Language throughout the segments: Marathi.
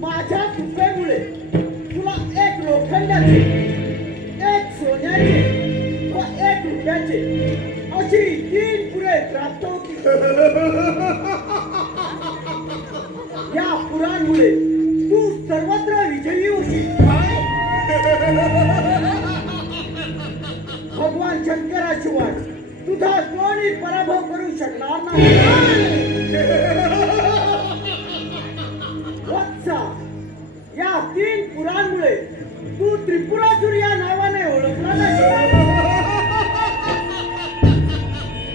माझ्या कृपेमुळे तुला एक लोखंडाचे, एक सोन्याचे व एक रुपयाचे अशी 3 पुरे प्राप्त होती. या पुरांमुळे तू सर्वत्र विजयी होशील. भगवान शंकराशिवाय तुझा कोणी पराभव करू शकणार नाही. वत्सा, या 3 पुरांमुळे तू त्रिपुरासुर या नावाने ओळखला नाही.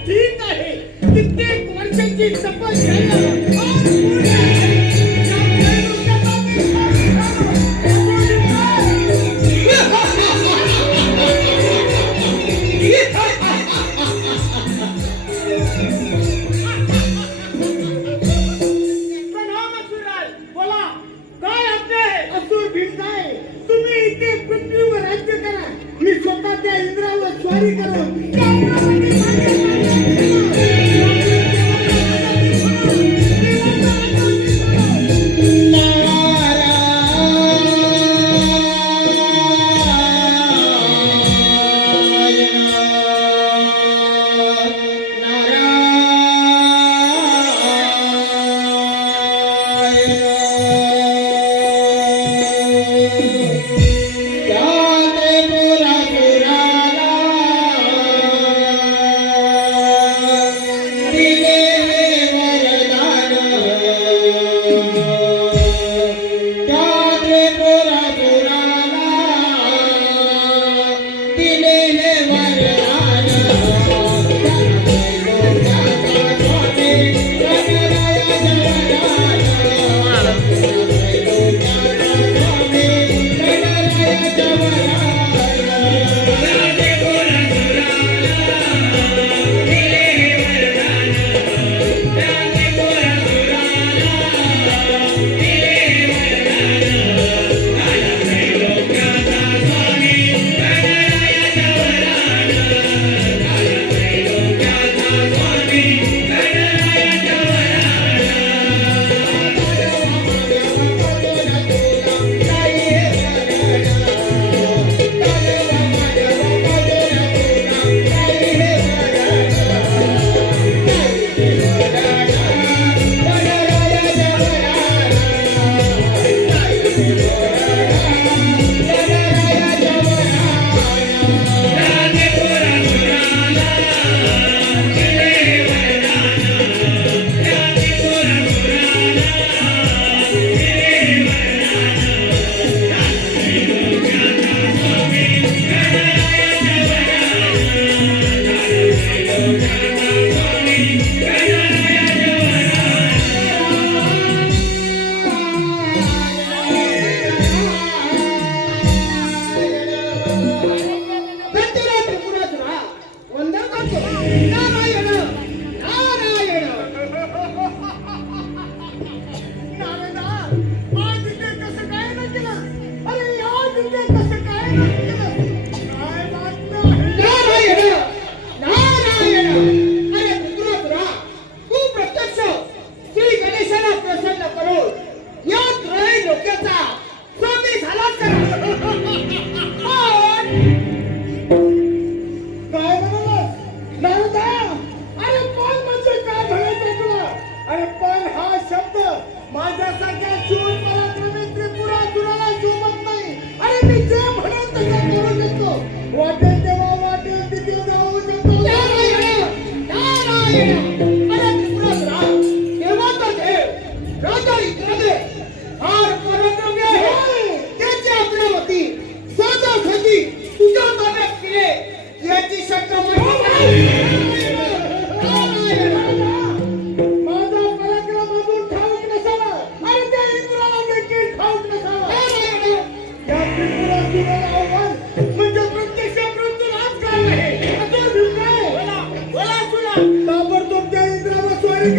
ठीक आहे, कित्येक वर्षांची तपश्चर्या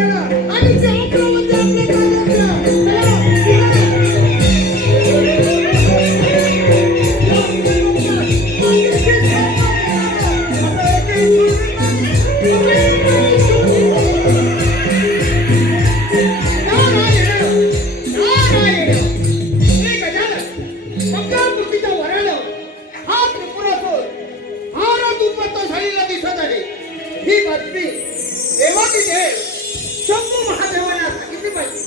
केलं आणि ते अमरावती आपल्या ताब्यात दिलं. ही बातमी देवाची देव शंभू महादेवाने सांगितली पाहिजे.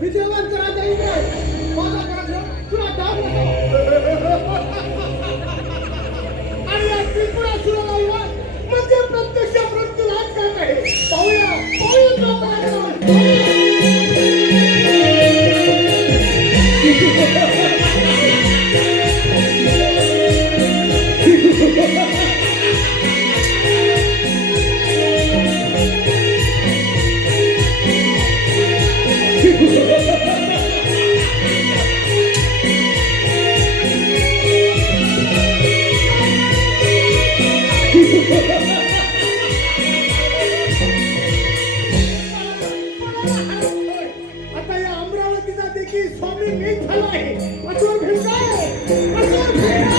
विजयवंत राजा इंद्र माझा करायला तुला डाग आणि या त्रिपुरासुराला म्हणजे प्रत्यक्ष मृत्यू लाच करत आहे. पाहूया आता या अमरावतीचा देखील स्वामी मीच झाला आहे. असुर भिडकाय, असुर भिडकाय.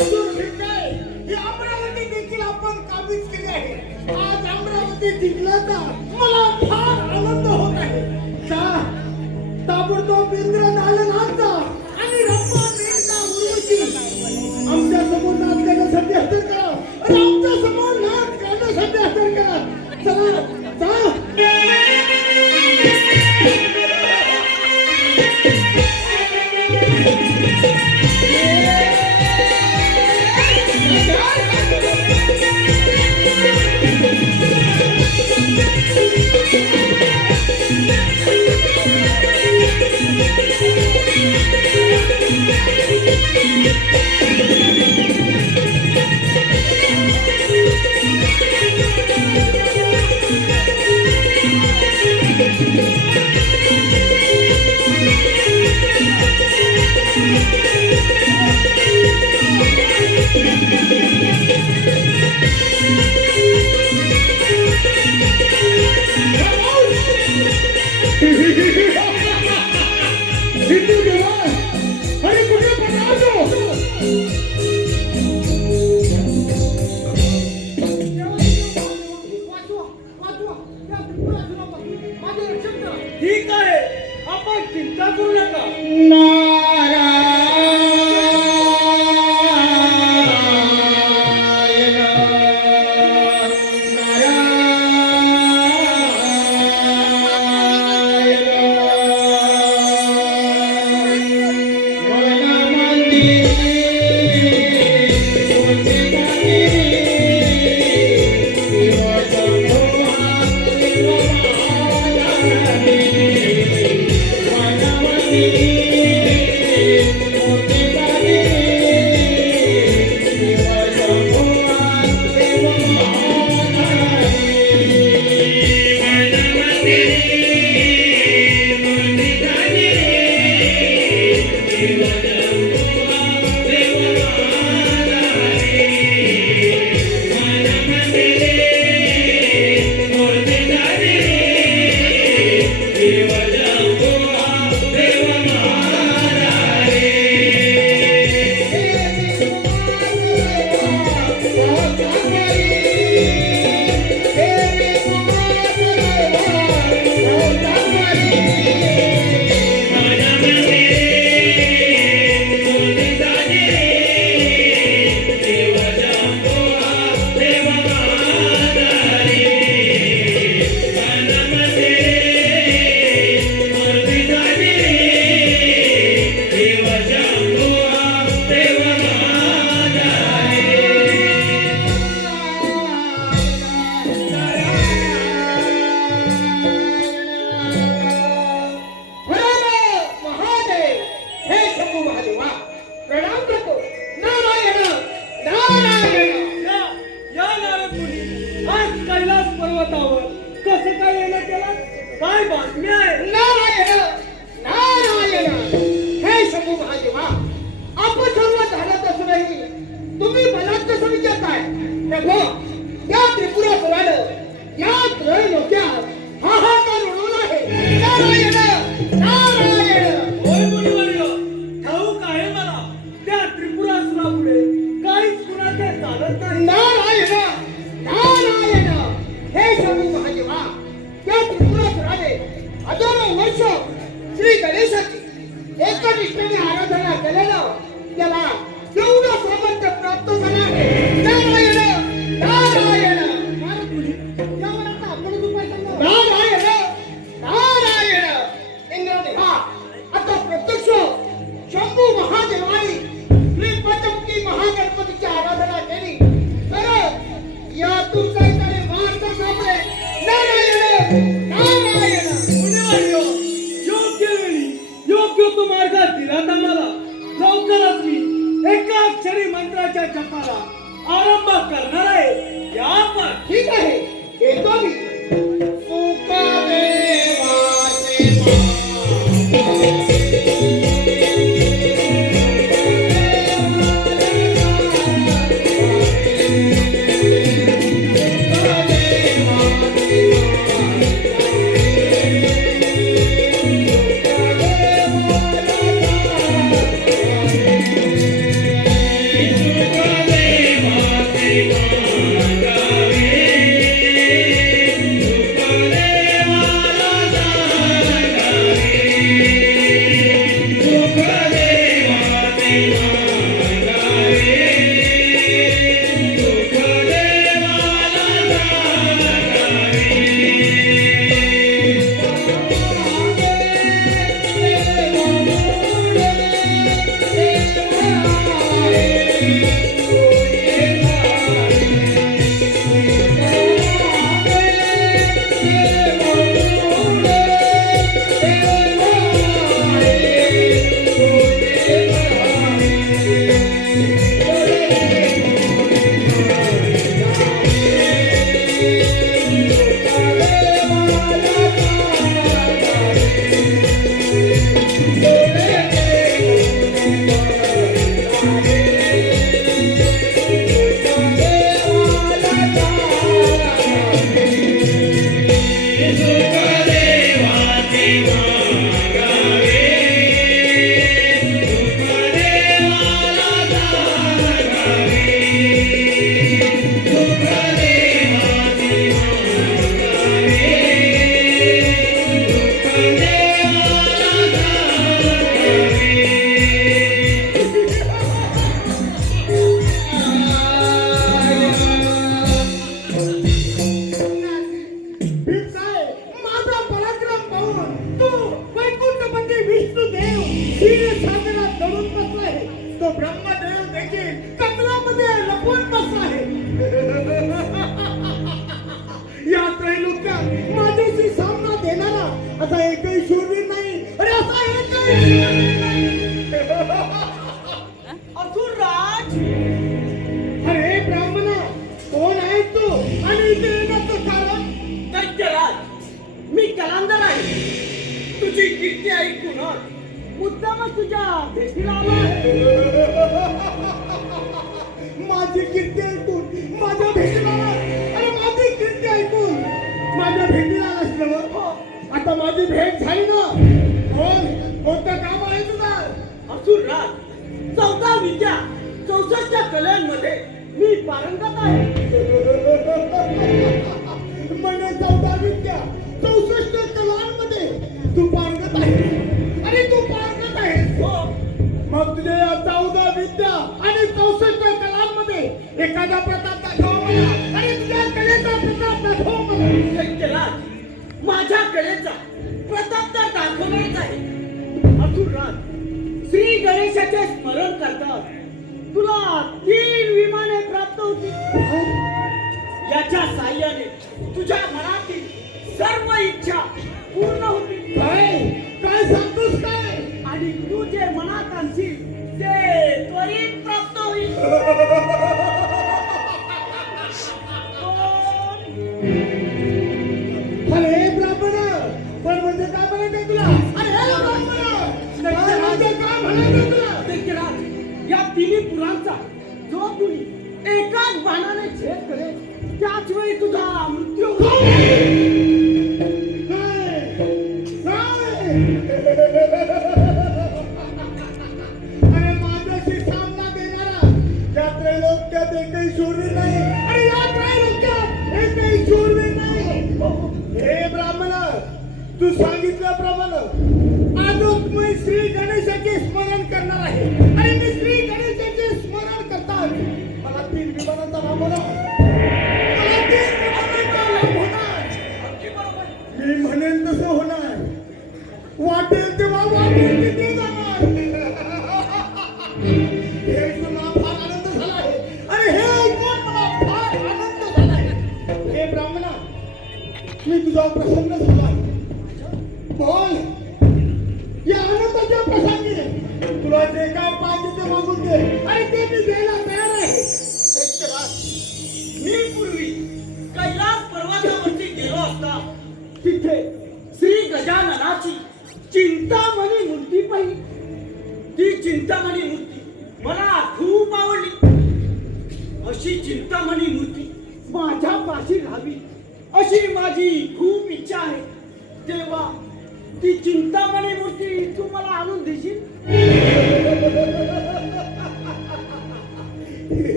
असुर भिडकाय, ही अमरावती देखील आपण काबीज केली आहे. आज अमरावती जिंकल्याचा मला फार आनंद होत आहे. ताबडतोब इंद्रनालांचा आणि रंपा देवीचा उर्वशी आमच्या समोर नाच करण्यासाठी हजर करा. आमच्या समोर नाच करण्यासाठी हजर करा. चला चला. पर्वतावर कसं काय येणं केलं? काय बातमी आहे? नारायण नारायण हे शंभू महादेवा, आपण सर्व झालं असूनही तुम्ही मनात कसं विचारताय? प्रभू, या त्रिपुरासुरानं या त्रैलोक्यात हाहाकार उडवला आहे. नारायण नारायण. होय मुनिवर्य, ठाऊक आहे मला. त्या त्रिपुरासुरापुढे काहीच कुणाचे चालत नाही. नारायण नारायण हे शंभू महादेवा, त्या त्रिपुरासुराने हजारो वर्ष श्री गणेशाची एकनिष्ठेने आराधना केलेलं त्याला एवढं सामर्थ्य प्राप्त झालं आहे. नारायण नारायण. महाराज मुनी, यावर आता आपणच उपाय सांगा. नारायण नारायण. इंद्रदेवा, आता प्रत्यक्ष शंभू महादेवानी श्री पंचमुखी महागणपतीची आराधना केली तर यातून काहीतरी मार्ग सापडेल. नारायण नारायण. मुनिवर्य, योग्य वेळी योग्य तो मार्ग दिला तर मला. लवकरच मी एका अक्षरी मंत्राच्या जपाला आरंभ करणार आहे. या पण ठीक आहे, येतो मी. सुखदेवाचे असा एकही शूरवीर नाही. अरे असा एकही शूरवीर नाही. असुरराज, अरे ब्राह्मणा, कोण आहेस तू आणि इथे येण्याचं कारण? दैत्यराज, मी कलांदर आहे. तुझी कीर्ती ऐकून मुद्दामच तुझ्या भेटीला आलो आहे. माझी कीर्ती ऐकून माझ्या भेटीला आलास? अरे माझी कीर्ती ऐकून माझ्या भेटीला आलास ना? आता माझी भेट झाली ना. कोणतं काम आहे तुझं? असुरराज, 14 विद्या 64 कलांमध्ये मी पारंगत आहे. म्हणजे 14 विद्या 64 कलांमध्ये तू पारंगत आहे. अरे तू पारंगत आहेस. हो, मग तुझ्या या 14 विद्या आणि 64 कलांमध्ये एखादा प्रताप दाखव मला. आणि तुझ्या कलेचा प्रताप दाखव मला. दैत्यराज, माझ्या कलेचा प्रताप तर दाखवणारच आहे. असुरराज, श्री गणेशाचे स्मरण करतात तुला 3 विमाने प्राप्त होती. याच्या साह्याने तुझ्या मनातील सर्व इच्छा पूर्ण होती. काय काय सांगतोस काय? आणि तू जे मनात आणशील ते त्वरित प्राप्त होईल. त्याच वेळी तुझा मृत्यू अरे माझ्याशी सामना देणारा या त्रैलोक्यात एकही शूरवीर नाही आणि या त्रैलोक्यात एकही शूरवीर नाही. हे ब्राह्मण, तू सांगितल्याप्रमाणे आजच मी श्री गणेशाचे स्मरण करणार आहे आणि मी श्री गणेशाचे स्मरण करतात मला 3 विमानांचा लाभ होणार. मला 3 विमानांचा लाभ होणार. मी म्हणेन तसं होणार. वाटेल तेव्हा वाटेल तिथे जाणार. हे ऐकून मला फार आनंद झाला आहे आणि हे ऐकून मला फार आनंद झाला आहे. हे ब्राह्मणा, मी तुझ्यावर प्रसन्न झालो आहे. बोल, या आनंदाच्या प्रसंगी तुला जे काय पाहिजे ते मागून दे आणि ते मी द्यायला तयार आहे. मी पूर्वी कैलास पर्वतावरती गेलो असता तिथे श्री गजाननाची चिंतामणी मूर्ती पाहिली. ती चिंतामणी मूर्ती मला खूप आवडली. अशी चिंतामणी मूर्ती माझ्या पाशी राहावी अशी माझी खूप इच्छा आहे. तेव्हा ती चिंतामणी मूर्ती तू मला आणून देशील?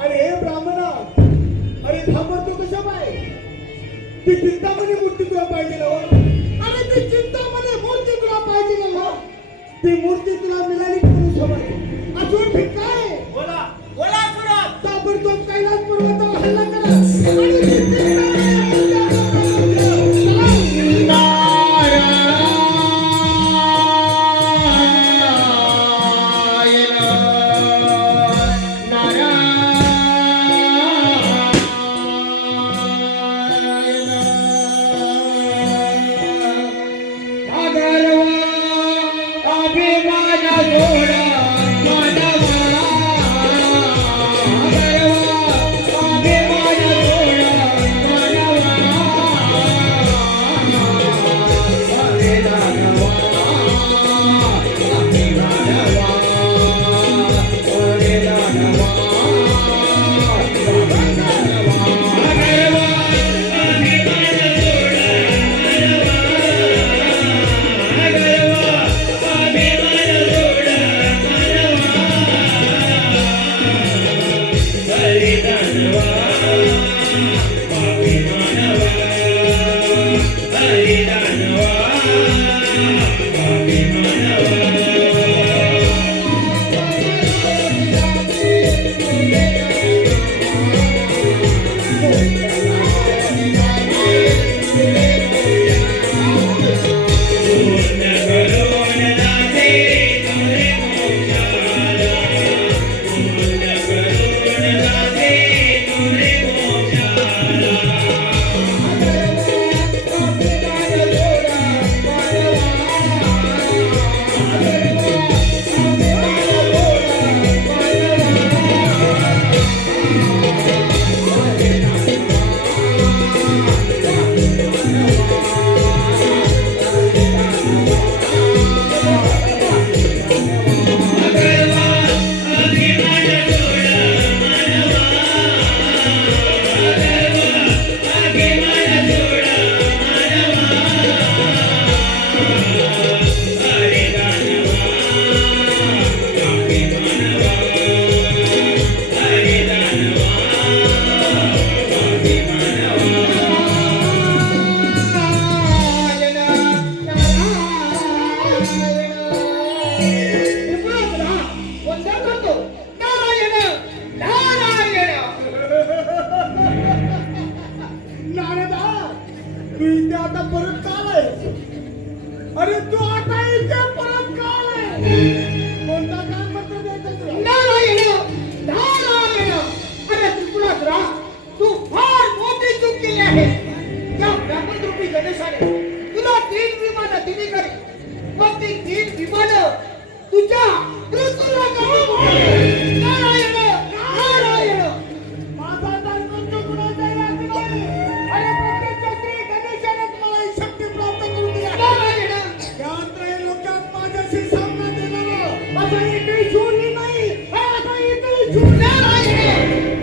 अरे हे ब्राह्मणा, अरे घाबरतो कशा पाय? ती चिंतामणी मूर्ती तुला पाहिजे ना? अरे ती चिंतामणी मूर्ती तुला पाहिजे ना? ती मूर्ती तुला मिळाली करून समज. अजून भी काय? बोला बोला सुरा. ताबडतोब कैलास पर्वतावर हल्ला करा आणि ती चिंतामणी मूर्ती अरे तू आता इथे परत का आलाय? कोणता कागदपत्र द्यायचं तुला? नारायण नारायण, अरे त्रिपुरासुरा, तू फार मोठी चूक केली आहे. या ब्रह्मरूपी गणेशाने तुला 3 विमानं दिली करी, पण ती 3 विमानं तुझ्या मृत्यूला काढून नारायण नारायण. माझा दायित्व कुणाचा आहे नाही. अरे प्रत्यक्ष श्री गणेशाने मला ही शक्ती प्राप्त करून दिली आहे. नारायण या त्रैलोक्यात माझ्याशी सामना देणारा असा एकही शूरवीर नाही. असा एकही शूरवीर नारायण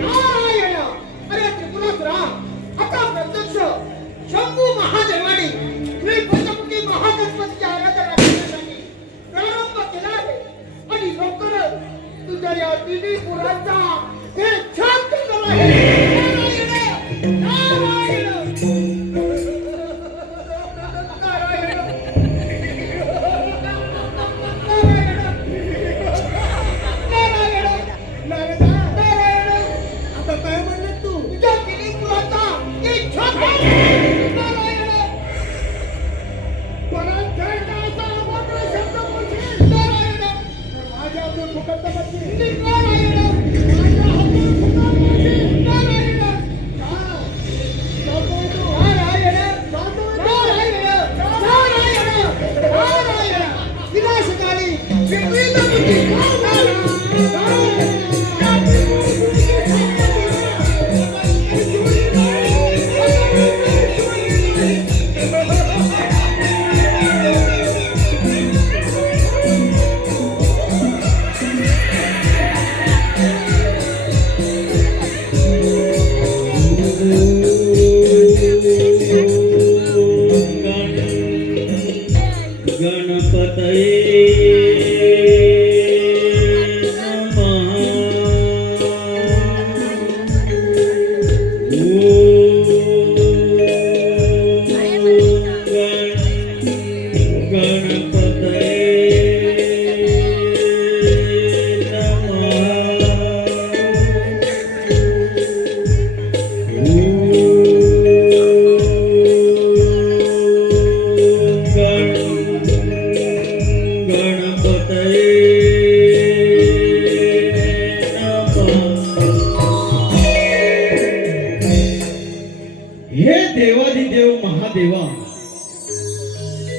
हे देवाधिदेव महादेवा,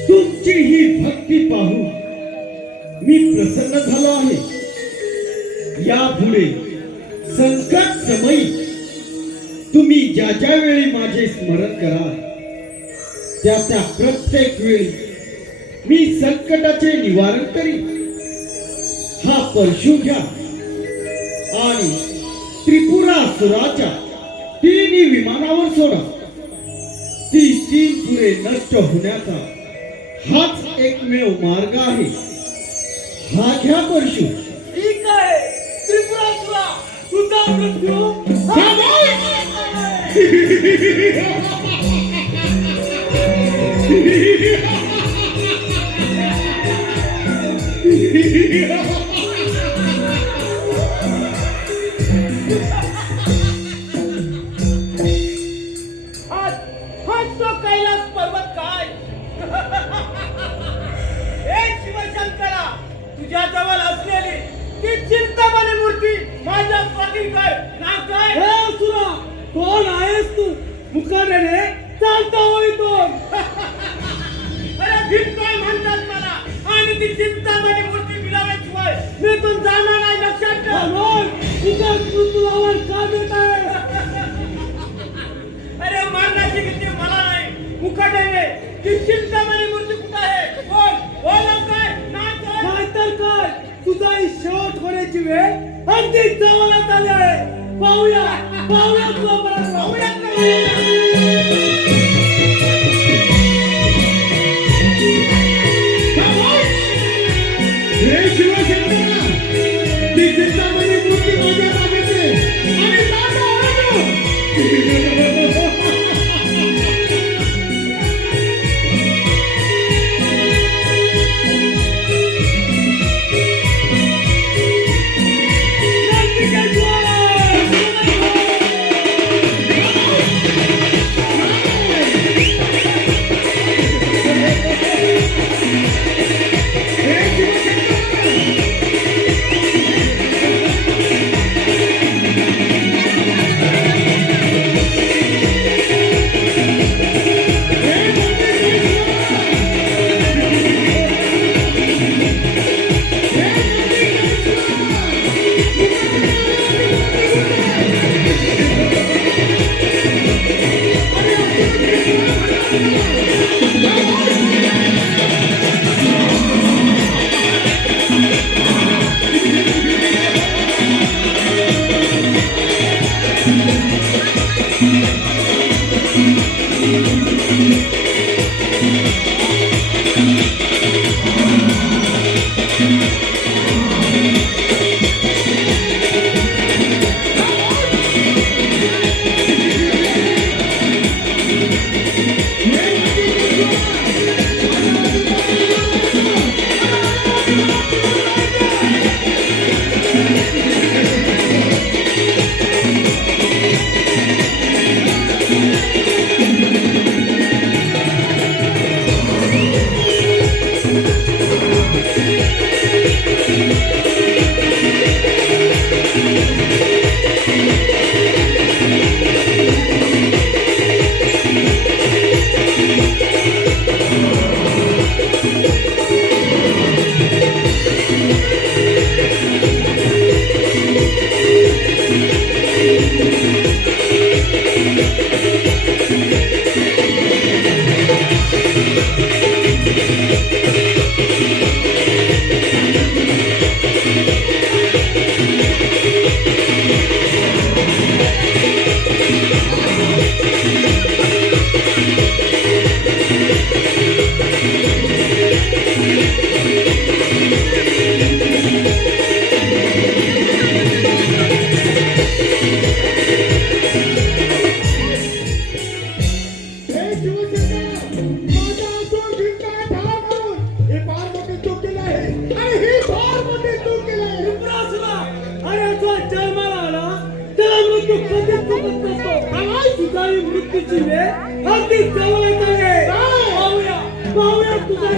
तुमची ही भक्ती पाहून मी प्रसन्न झालो आहे. यापुढे संकट समयी तुम्ही ज्या ज्या वेळी माझे स्मरण कराल त्या त्या प्रत्येक वेळी मी संकटाचे निवारण करीन. हा परशु घ्या आणि त्रिपुरासुराच्या तिन्ही विमानावर सोडा. ती तीन पुरे नष्ट होण्याचा हाच एकमेव मार्ग आहे. हा घ्या परशु. ठीक आहे त्रिपुरासुरा, तुझा मृत्यू हाच तो कैलास पर्वत काय? हे शिवशंकरा, तुझ्या जवळ असलेली ती चिंतामणी मूर्ती माझ्या स्वाधीन कर. नाव काय? हे असुरा, कोण आहेस तू? मुखाने रे चालता होई तो. अरे भिक्काय म्हणतात मला, आणि ती चिंतामणी मूर्ती मिळाल्याशिवाय मी तू जाणार नाही. लक्षात ठेव. बोल, तुझ्या मृत्यूवर का देत आहे? अरे मारण्याची भीती मला नाही. मुखाने ती चिंतामणी मूर्ती कुठे आहे? बोल बोल. काय नाव काय? नाहीतर काय, तुझा ही शेवट होण्याची वेळ अगदी जवळच आली आहे. पाहूया पाहूया तुला पराक्रम. हे शिवशंकरा, ती चिंतामणी मूर्ती माझ्या ताब्यात आहे आणि ताबा आणू. मृत्यूची वेळ अगदी जवळ येत आहे. पाहूया पाहूया तुझा